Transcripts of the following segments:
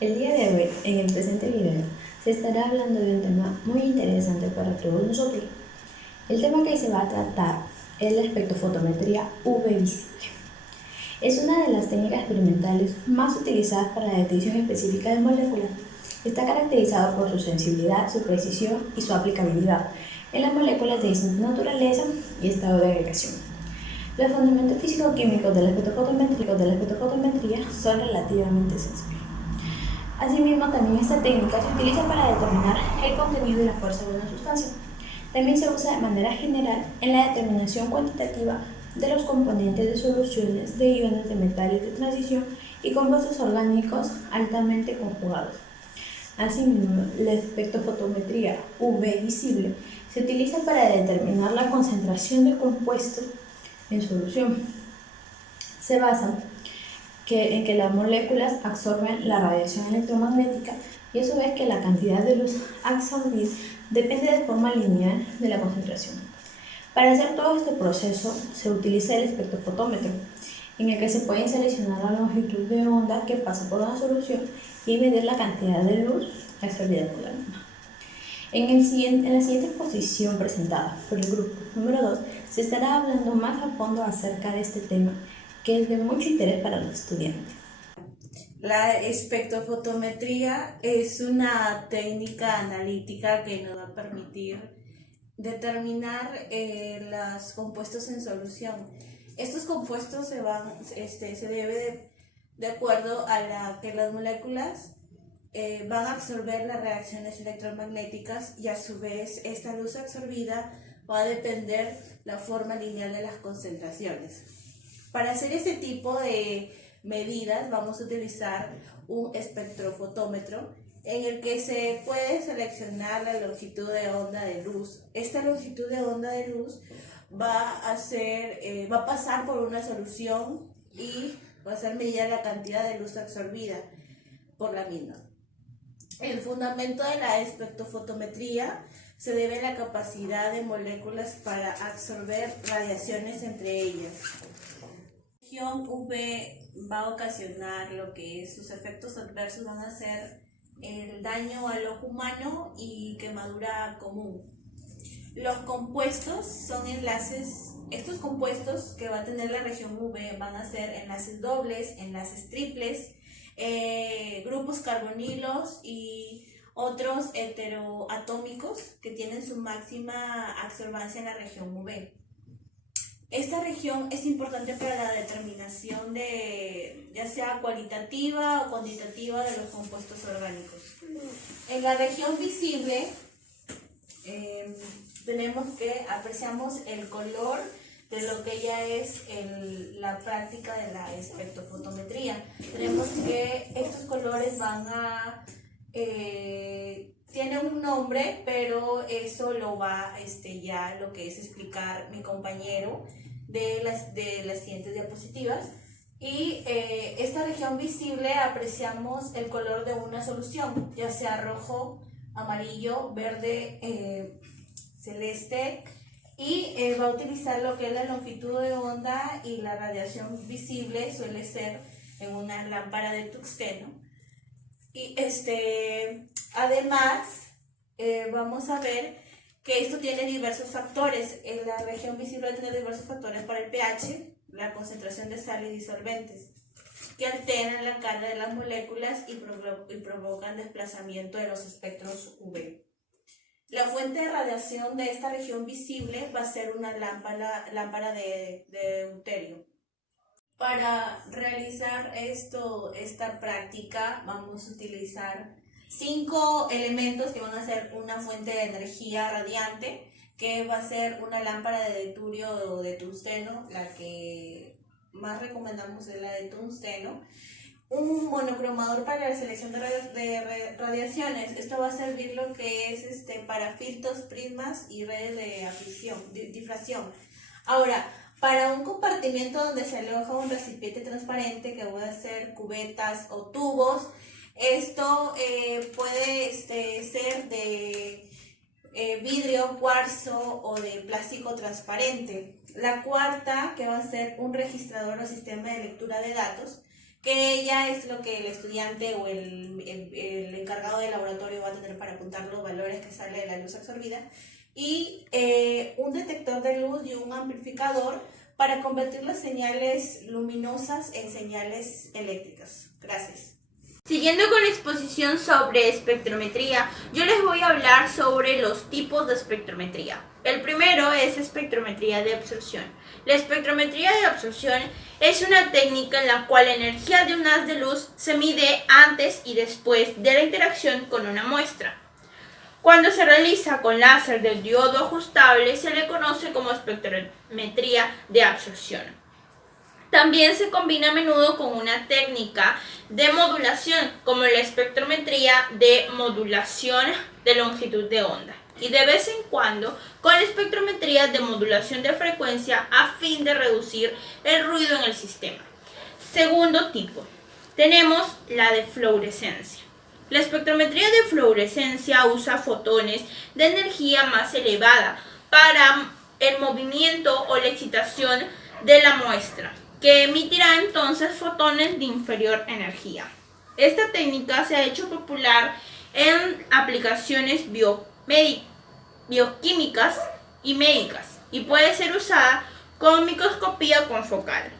El día de hoy, en el presente video, se estará hablando de un tema muy interesante para todos nosotros. El tema que se va a tratar es la espectrofotometría UV visible. Es una de las técnicas experimentales más utilizadas para la detección específica de moléculas. Está caracterizado por su sensibilidad, su precisión y su aplicabilidad en las moléculas de distinta naturaleza y estado de agregación. Los fundamentos físico-químicos de la espectrofotometría son relativamente sencillos. Asimismo, también esta técnica se utiliza para determinar el contenido y la fuerza de una sustancia. También se usa de manera general en la determinación cuantitativa de los componentes de soluciones de iones de metales de transición y compuestos orgánicos altamente conjugados. Asimismo, la espectrofotometría UV visible se utiliza para determinar la concentración de compuestos en solución. Se basa en que las moléculas absorben la radiación electromagnética y a su vez que la cantidad de luz absorbida depende de forma lineal de la concentración. Para hacer todo este proceso se utiliza el espectrofotómetro, en el que se puede seleccionar la longitud de onda que pasa por una solución y medir la cantidad de luz absorbida por la misma. En la siguiente exposición presentada por el grupo número 2 se estará hablando más a fondo acerca de este tema que es de mucho interés para los estudiantes. La espectrofotometría es una técnica analítica que nos va a permitir determinar los compuestos en solución. Estos compuestos se debe de acuerdo a que las moléculas van a absorber las reacciones electromagnéticas y a su vez esta luz absorbida va a depender la forma lineal de las concentraciones. Para hacer este tipo de medidas vamos a utilizar un espectrofotómetro en el que se puede seleccionar la longitud de onda de luz. Esta longitud de onda de luz va a pasar por una solución y va a ser medida la cantidad de luz absorbida por la misma. El fundamento de la espectrofotometría se debe a la capacidad de moléculas para absorber radiaciones entre ellas. La radiación UV va a ocasionar lo que es sus efectos adversos van a ser el daño al ojo humano y quemadura común. Los compuestos son enlaces, estos compuestos que va a tener la región UV van a ser enlaces dobles, enlaces triples, grupos carbonilos y otros heteroatómicos que tienen su máxima absorbancia en la región UV. Esta región es importante para la determinación de ya sea cualitativa o cuantitativa de los compuestos orgánicos. En la región visible tenemos que apreciamos el color de lo que ya es la práctica de la espectrofotometría. Tenemos que estos colores tiene un nombre, pero eso lo va ya lo que es explicar mi compañero de las siguientes diapositivas. Y esta región visible apreciamos el color de una solución, ya sea rojo, amarillo, verde, celeste, y va a utilizar lo que es la longitud de onda y la radiación visible suele ser en una lámpara de tungsteno. Y además vamos a ver que esto tiene diversos factores. En la región visible tiene diversos factores para el pH, la concentración de sal y disolventes, que alteran la carga de las moléculas y provocan desplazamiento de los espectros UV. La fuente de radiación de esta región visible va a ser una lámpara de deuterio. Para realizar esta práctica vamos a utilizar 5 elementos que van a ser una fuente de energía radiante, que va a ser una lámpara de deuterio o de tungsteno, la que más recomendamos es la de tungsteno. Un monocromador para la selección de radiaciones. Esto va a servir lo que es para filtros, prismas y redes de difracción. Ahora, para un compartimiento donde se aloja un recipiente transparente, que puede ser cubetas o tubos, esto puede ser de vidrio, cuarzo o de plástico transparente. La cuarta, que va a ser un registrador o sistema de lectura de datos, que ya es lo que el estudiante o el encargado del laboratorio va a tener para apuntar los valores que sale de la luz absorbida, y un detector de luz y un amplificador para convertir las señales luminosas en señales eléctricas. Gracias. Siguiendo con la exposición sobre espectrometría, yo les voy a hablar sobre los tipos de espectrometría. El primero es espectrometría de absorción. La espectrometría de absorción es una técnica en la cual la energía de un haz de luz se mide antes y después de la interacción con una muestra. Cuando se realiza con láser del diodo ajustable, se le conoce como espectrometría de absorción. También se combina a menudo con una técnica de modulación, como la espectrometría de modulación de longitud de onda, y de vez en cuando con la espectrometría de modulación de frecuencia a fin de reducir el ruido en el sistema. Segundo tipo, tenemos la de fluorescencia. La espectrometría de fluorescencia usa fotones de energía más elevada para el movimiento o la excitación de la muestra, que emitirá entonces fotones de inferior energía. Esta técnica se ha hecho popular en aplicaciones bioquímicas y médicas y puede ser usada con microscopía confocal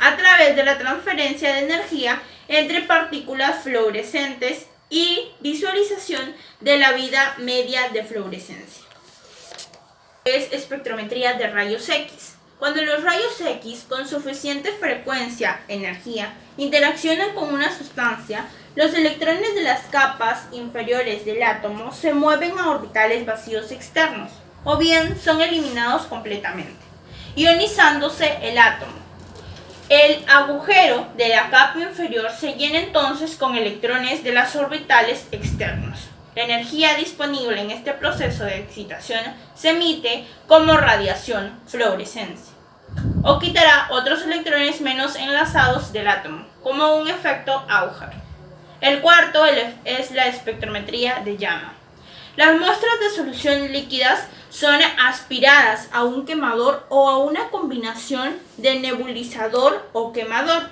a través de la transferencia de energía entre partículas fluorescentes y visualización de la vida media de fluorescencia. Es espectrometría de rayos X. Cuando los rayos X con suficiente frecuencia, energía, interaccionan con una sustancia, los electrones de las capas inferiores del átomo se mueven a orbitales vacíos externos, o bien son eliminados completamente, ionizándose el átomo. El agujero de la capa inferior se llena entonces con electrones de las orbitales externos. La energía disponible en este proceso de excitación se emite como radiación fluorescencia, o quitará otros electrones menos enlazados del átomo, como un efecto Auger. El cuarto es la espectrometría de llama. Las muestras de solución líquidas son aspiradas a un quemador o a una combinación de nebulizador o quemador,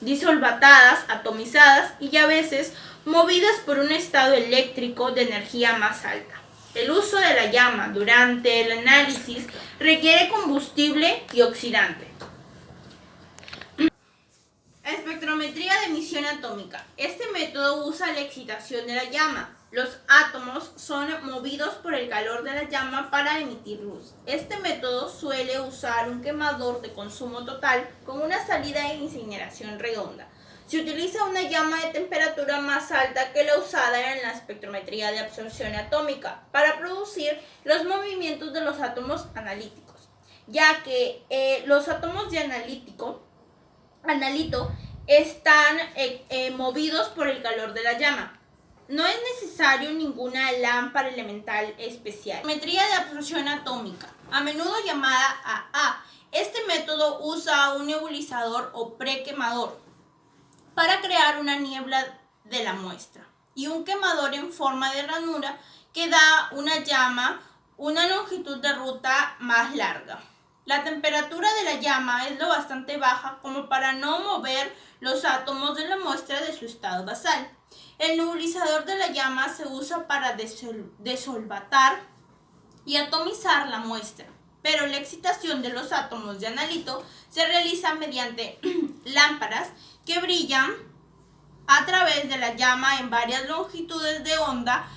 disolvatadas, atomizadas y a veces movidas por un estado eléctrico de energía más alta. El uso de la llama durante el análisis requiere combustible y oxidante. Espectrometría de emisión atómica. Este método usa la excitación de la llama. Los átomos son movidos por el calor de la llama para emitir luz. Este método suele usar un quemador de consumo total con una salida de incineración redonda. Se utiliza una llama de temperatura más alta que la usada en la espectrometría de absorción atómica para producir los movimientos de los átomos analíticos, ya que los átomos de analito están movidos por el calor de la llama. No es necesario ninguna lámpara elemental especial. Espectrometría de absorción atómica, a menudo llamada AA. Este método usa un nebulizador o prequemador para crear una niebla de la muestra y un quemador en forma de ranura que da una llama una longitud de ruta más larga. La temperatura de la llama es lo bastante baja como para no mover los átomos de la muestra de su estado basal. El nebulizador de la llama se usa para desolvatar y atomizar la muestra, pero la excitación de los átomos de analito se realiza mediante lámparas que brillan a través de la llama en varias longitudes de onda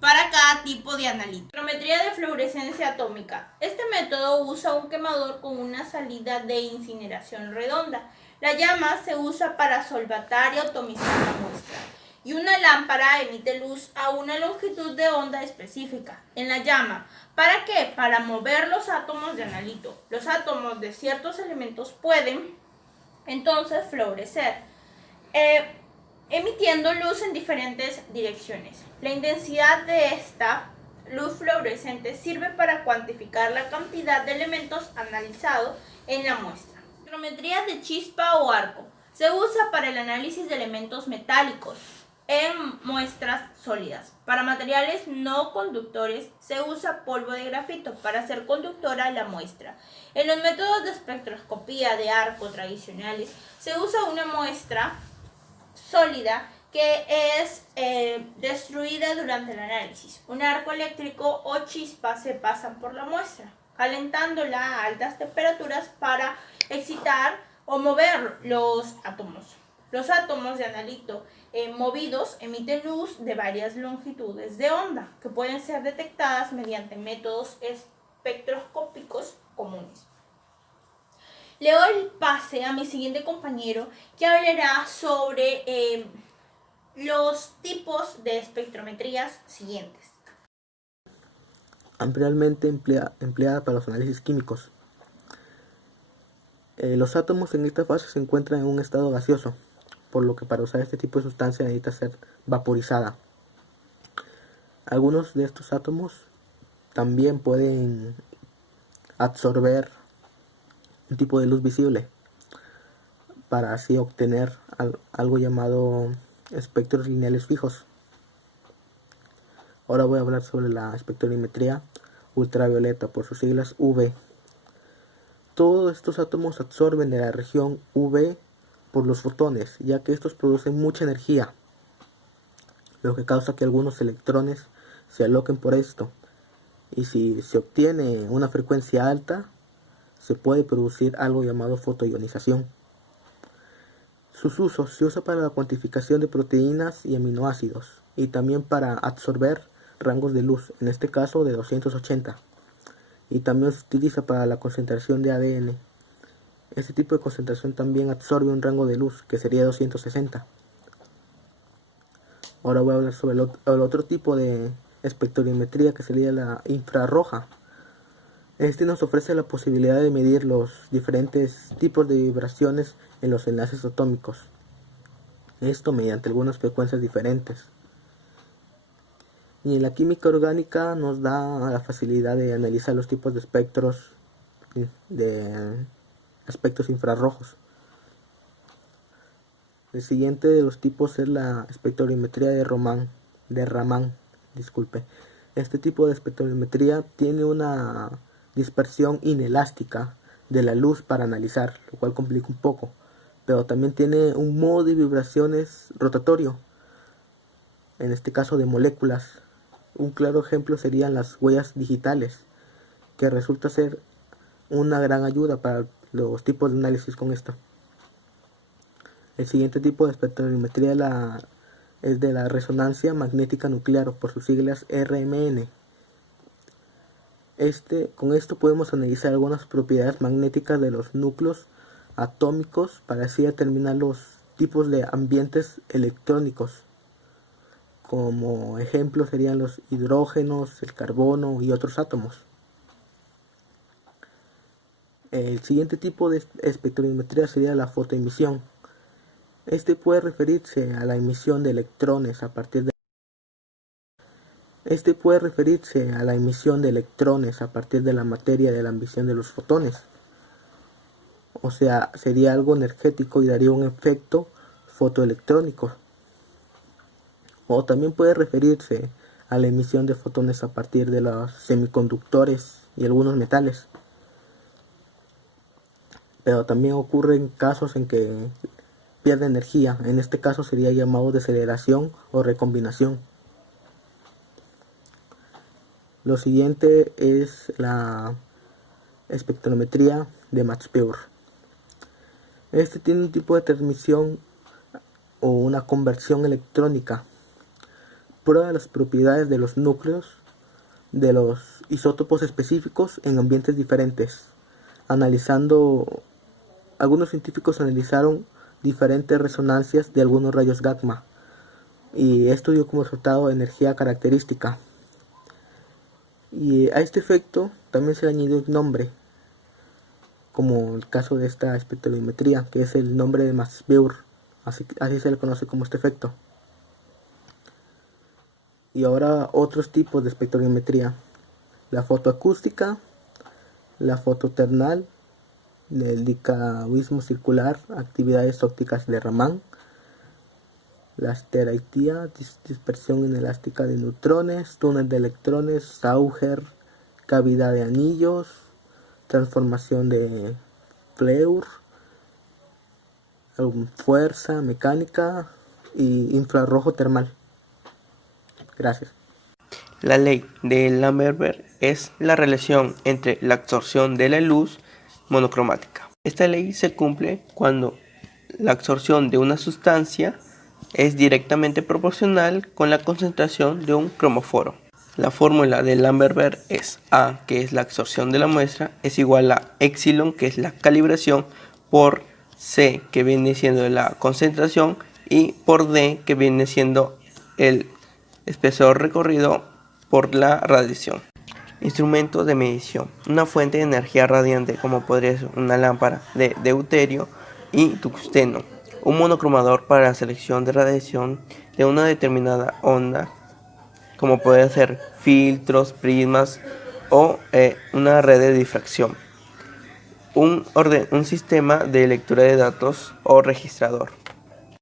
para cada tipo de analito. Espectrometría de fluorescencia atómica. Este método usa un quemador con una salida de incineración redonda. La llama se usa para solvatar y atomizar la muestra, y una lámpara emite luz a una longitud de onda específica en la llama. ¿Para qué? Para mover los átomos de analito. Los átomos de ciertos elementos pueden entonces fluorescer, emitiendo luz en diferentes direcciones. La intensidad de esta luz fluorescente sirve para cuantificar la cantidad de elementos analizados en la muestra. Espectrometría de chispa o arco. Se usa para el análisis de elementos metálicos, en muestras sólidas. Para materiales no conductores se usa polvo de grafito para hacer conductora la muestra. En los métodos de espectroscopía de arco tradicionales se usa una muestra sólida que es destruida durante el análisis. Un arco eléctrico o chispa se pasan por la muestra, calentándola a altas temperaturas para excitar o mover los átomos. Los átomos de analito movidos emiten luz de varias longitudes de onda que pueden ser detectadas mediante métodos espectroscópicos comunes. Le doy el pase a mi siguiente compañero que hablará sobre los tipos de espectrometrías siguientes. Ampliamente empleada para los análisis químicos. Los átomos en esta fase se encuentran en un estado gaseoso, por lo que para usar este tipo de sustancia necesita ser vaporizada. Algunos de estos átomos también pueden absorber un tipo de luz visible para así obtener algo llamado espectros lineales fijos. Ahora voy a hablar sobre la espectrometría ultravioleta, por sus siglas UV. Todos estos átomos absorben de la región UV por los fotones, ya que estos producen mucha energía, lo que causa que algunos electrones se aloquen por esto. Y si se obtiene una frecuencia alta, se puede producir algo llamado fotoionización. Sus usos: se usa para la cuantificación de proteínas y aminoácidos, y también para absorber rangos de luz, en este caso de 280, y también se utiliza para la concentración de ADN. Este tipo de concentración también absorbe un rango de luz que sería 260. Ahora voy a hablar sobre el otro tipo de espectrometría, que sería la infrarroja. Este nos ofrece la posibilidad de medir los diferentes tipos de vibraciones en los enlaces atómicos, esto mediante algunas frecuencias diferentes. Y en la química orgánica nos da la facilidad de analizar los tipos de espectros infrarrojos. El siguiente de los tipos es la espectrometría de Raman. Este tipo de espectrometría tiene una dispersión inelástica de la luz para analizar, lo cual complica un poco, pero también tiene un modo de vibraciones rotatorio, en este caso de moléculas. Un claro ejemplo serían las huellas digitales, que resulta ser una gran ayuda para los tipos de análisis con esto. El siguiente tipo de espectrometría es de la resonancia magnética nuclear, por sus siglas RMN. Con esto podemos analizar algunas propiedades magnéticas de los núcleos atómicos para así determinar los tipos de ambientes electrónicos. Como ejemplo serían los hidrógenos, el carbono y otros átomos. El siguiente tipo de espectrometría sería la fotoemisión. Este puede referirse a la emisión de electrones a partir de la materia de la emisión de los fotones. O sea, sería algo energético y daría un efecto fotoelectrónico. O también puede referirse a la emisión de fotones a partir de los semiconductores y algunos metales. Pero también ocurren casos en que pierde energía. En este caso sería llamado deceleración o recombinación. Lo siguiente es la espectrometría de Max-Pur. Este tiene un tipo de transmisión o una conversión electrónica. Prueba las propiedades de los núcleos de los isótopos específicos en ambientes diferentes. Algunos científicos analizaron diferentes resonancias de algunos rayos gamma, y esto dio como resultado energía característica. Y a este efecto también se le añadió un nombre, como el caso de esta espectrometría, que es el nombre de Max-Pur, así se le conoce como este efecto. Y ahora otros tipos de espectrometría: la fotoacústica, la fototernal, el dicavismo circular, actividades ópticas de Raman, la asteroidía, dispersión inelástica de neutrones, túnel de electrones, Auger, cavidad de anillos, transformación de Fleur, fuerza mecánica y infrarrojo termal. Gracias. La ley de Lamberber es la relación entre la absorción de la luz monocromática. Esta ley se cumple cuando la absorción de una sustancia es directamente proporcional con la concentración de un cromóforo. La fórmula de Lamberber es A, que es la absorción de la muestra, es igual a epsilon, que es la calibración, por C, que viene siendo la concentración, y por D, que viene siendo el espesor recorrido por la radiación. Instrumento de medición. Una fuente de energía radiante, como podría ser una lámpara de deuterio y tungsteno. Un monocromador para la selección de radiación de una determinada onda, como puede ser filtros, prismas o una red de difracción. Un sistema de lectura de datos o registrador.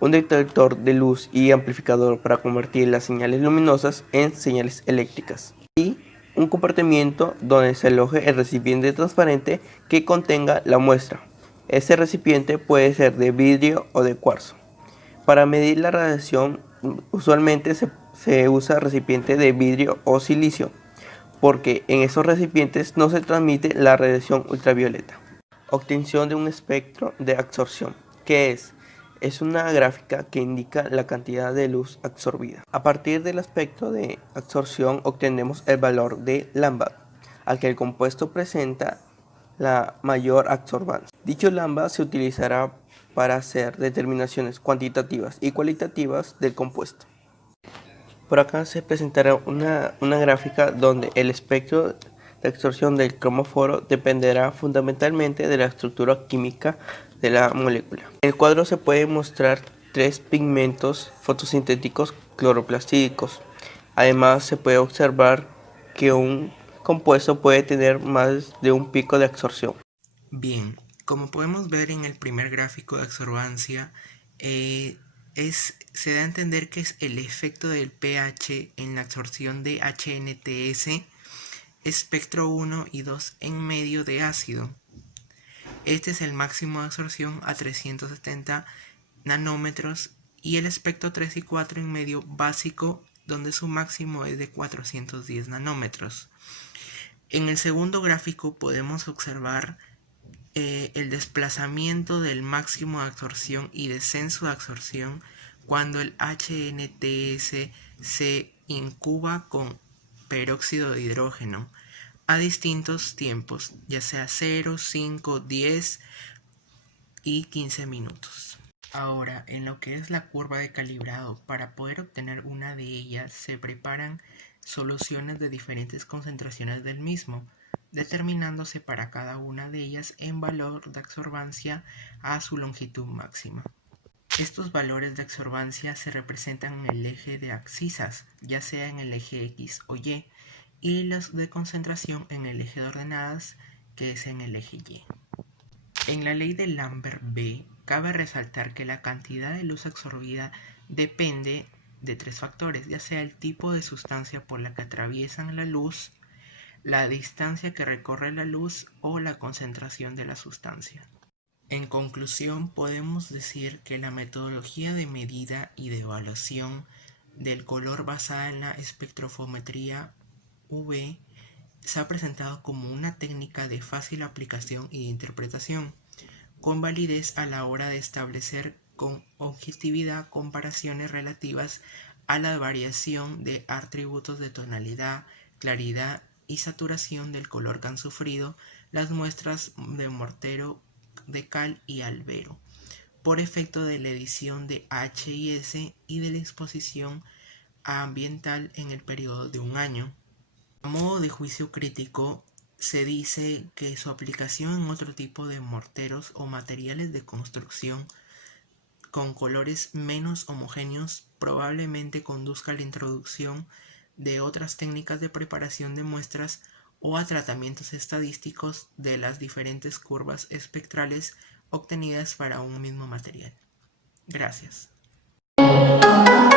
Un detector de luz y amplificador para convertir las señales luminosas en señales eléctricas. Y un compartimiento donde se aloje el recipiente transparente que contenga la muestra. Este recipiente puede ser de vidrio o de cuarzo. Para medir la radiación, usualmente se usa recipiente de vidrio o silicio, porque en esos recipientes no se transmite la radiación ultravioleta. Obtención de un espectro de absorción. ¿Qué es? Es una gráfica que indica la cantidad de luz absorbida. A partir del espectro de absorción obtenemos el valor de lambda, al que el compuesto presenta la mayor absorbancia. Dicho lambda se utilizará para hacer determinaciones cuantitativas y cualitativas del compuesto. Por acá se presentará una gráfica donde el espectro de absorción del cromóforo dependerá fundamentalmente de la estructura química de la molécula. En el cuadro se pueden mostrar 3 pigmentos fotosintéticos cloroplastídicos. Además, se puede observar que un compuesto puede tener más de un pico de absorción. Bien, como podemos ver en el primer gráfico de absorbancia, se da a entender que es el efecto del pH en la absorción de HNTS, espectro 1 y 2 en medio de ácido. Este es el máximo de absorción a 370 nanómetros y el espectro 3 y 4 en medio básico, donde su máximo es de 410 nanómetros. En el segundo gráfico podemos observar el desplazamiento del máximo de absorción y descenso de absorción cuando el HNTS se incuba con peróxido de hidrógeno a distintos tiempos, ya sea 0, 5, 10 y 15 minutos. Ahora, en lo que es la curva de calibrado, para poder obtener una de ellas se preparan soluciones de diferentes concentraciones del mismo, determinándose para cada una de ellas en valor de absorbancia a su longitud máxima. Estos valores de absorbancia se representan en el eje de abscisas, ya sea en el eje X o y las de concentración en el eje de ordenadas, que es en el eje Y. En la ley de Lambert-B, cabe resaltar que la cantidad de luz absorbida depende de 3 factores, ya sea el tipo de sustancia por la que atraviesan la luz, la distancia que recorre la luz o la concentración de la sustancia. En conclusión, podemos decir que la metodología de medida y de evaluación del color basada en la espectrofometría UV se ha presentado como una técnica de fácil aplicación y de interpretación, con validez a la hora de establecer con objetividad comparaciones relativas a la variación de atributos de tonalidad, claridad y saturación del color que han sufrido las muestras de mortero de cal y albero, por efecto de la edición de H y S y de la exposición ambiental en el periodo de un año. A modo de juicio crítico, se dice que su aplicación en otro tipo de morteros o materiales de construcción con colores menos homogéneos probablemente conduzca a la introducción de otras técnicas de preparación de muestras o a tratamientos estadísticos de las diferentes curvas espectrales obtenidas para un mismo material. Gracias. Gracias.